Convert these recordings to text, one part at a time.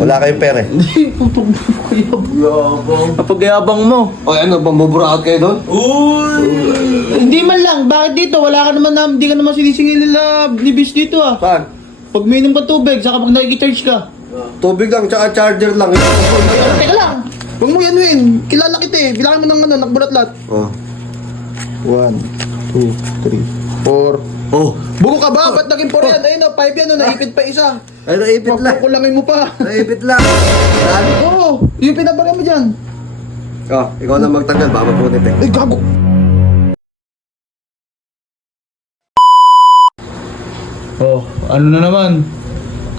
Wala kayong pera eh. Hindi, papagyabang mo. O ano, bambuburaot kayo doon? Hindi man lang, bakit dito? Wala ka naman hindi ka naman sinisingil nila ni Bis dito ah. Saan? Pag minum ka tubig, saka pag nakikicharge ka. Tubig lang, tsaka charger lang. Teka lang, huwag mo yanuin. Kilala kita eh. Bilangin mo ng ano, nakbulat-lat. Oh. 1, 2, 3, 4. Oh. Buko ka ba? Ba't naging 4 yan? Ayun na, 5 yan, no? Naipit pa isa. Ay, naipit lang. Kukulangin mo pa. Naipit lang. Saan? Oo, yung pinabagay mo dyan. Oh, ikaw na magtanggal, baka mapunit eh. Ay, gago. Oh, ano na naman?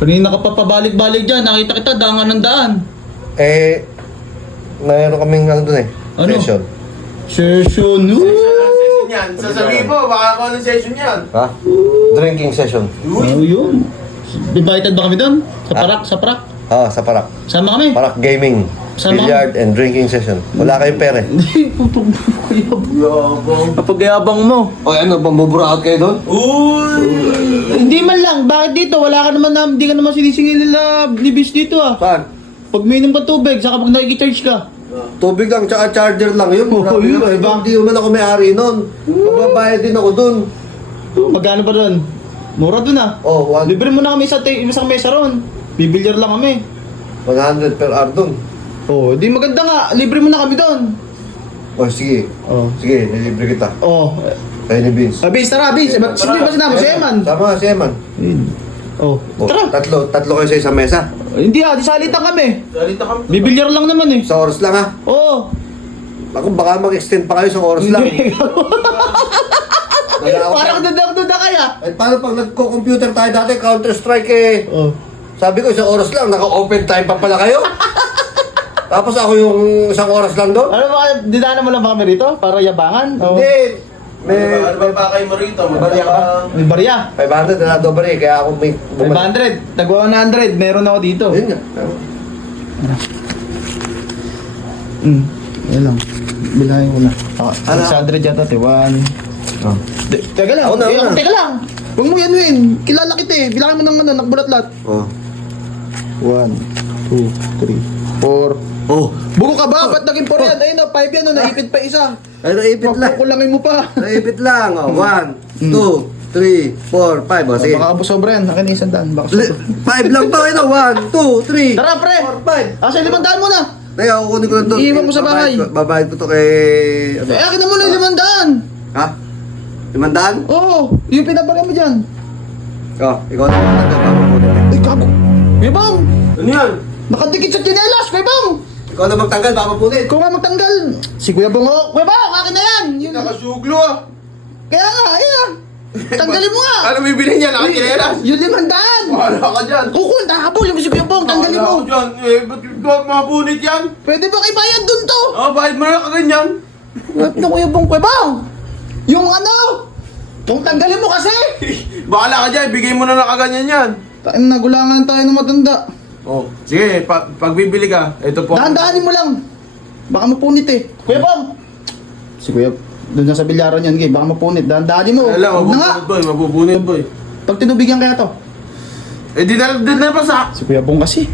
Kanina ka pa pabalik-balik dyan. Nakita kita, dangan ng daan. Eh, mayroon kaming ano dun eh. Ano? Session. Session. Yan. Sasabihin mo, baka kung anong session yan. Ha? Drinking session. Ano yun? Invited ba kami doon? Sa Ha? parak, sa parak? Ah, sa Parak. Sama kami? Parak Gaming. Sama. Billiard and drinking session. Wala kayong pera eh. Hindi, papagyabang mo. O ano, bambuburaot kayo doon? Hindi man lang, bakit dito? Wala ka naman hindi ka naman sinisingil nila ni Bis dito ah. Saan? Pag minum ka tubig, saka pag nakikicharge ka. Tubig lang, tsaka charger lang yun. Oh, Grabe yun, naman. iba. Hindi naman ako may-ari nun. Magbabayad din ako dun. Magkano pa doon? Mura doon ah. Oh, Libre mo na kami isang mesa ron. Bibilyar lang kami. 100 per hour dun. Oh, di maganda nga. Libre mo na kami doon. Oh, sige. Oh. Sige, nilibre kita. Oh. Kayo ni Vince. Bis, tara, Bis. Sino ba sinama? Si Eman. Sama si Eman. Oh. Oh, Tara. tatlo kayo sa isang mesa. Hindi ah, di salitan kami. Salita kami. Bibilyar lang naman eh. Sa oras lang ha. Oo. Ako baka mag-extend pa kayo sa oras lang. Parang dudak-dudak kaya. At paano pag nagko-computer tayo dati, Counter-Strike eh. Oh. Sabi ko isang oras lang, naka-open time pa pala kayo. Tapos ako yung isang oras lang doon. Ano ba, dinaanan mo lang ba kami rito? Para yabangan? Oh. Hindi. Ano ba ba kayo mo rito? Barya ka ba? May barya. 500 na dobre, kaya ako may 500. Tagwa 100. Meron ako dito. Yun nga. Yan lang. Bilahin ko na. Ano? 600 yata, 1. Oh. Teka lang. Ako na, ako na. Teka lang. Huwag mo yanuin. Kilala kita eh. Bilangin mo ng ano, nakbulat-lat. Oh. 1, 2, 3, 4. Oh. Buko ka ba? Ba't naging 4 yan? Ayun na, 5 yan, no? Naipit pa isa. Ay, naipit lang. Kukulangin mo pa. Naipit lang. Oh. 1, 2, 3, 4, 5. Oh, sige. Baka abos sobra yan. Akin na 100. Baka sobra. 5 lang to. Ito. 1, 2, 3. Tara, pre. 4, 5. Asa 500 mo na. Teka, kukunin ko lang to. Iiwan mo sa bahay. Babayad ko to kay... Ano? Eh, akin na muna yung 500. Ha? 500? Oo, yung pinabagay mo dyan. Oh, ikaw na magtanggal. Papapunit eh. Ay, gago. Kuya Bang, Ano yan? nakadikit sa tsinelas, Kuya Bang. Ikaw na magtanggal. Papapunit. Ikaw nga magtanggal. Si Kuya Bang, oh. Kuya Bang, akin na yan. Yung... Nakasuglo ah. Kaya nga, ayun ah. Tanggalin mo nga. Ano bibili niya? Nakakinelas. Yung 500. Wala ka dyan. Kukunta habol yung si Kuya Bang, tanggalin Wala mo. ka dyan. Eh, ba't mabunit yan? Pwede ba ibayad dun to? Oh, bakit mo na kaganyan? Wait na Kuya Bang, Kuya Bang. Yung ano, kung tanggalin mo kasi. Bahala ka dyan. Bigay mo na kaganyan yan. Tayo nagulangan tayo ng matanda. Oh, sige. Pag bibili ka, ito po. Dahan-dahanin mo lang. Baka mapunit eh. Kuya Bang. Si Kuya, doon na sa bilyaran yan, baka mapunit. Dahan-dahanin mo. Alam, Huwag na nga. mabubunit boy. Mabubunit boy. Pag tinubigyan kaya to. Eh, di na pa sa. Si Kuya Bong kasi.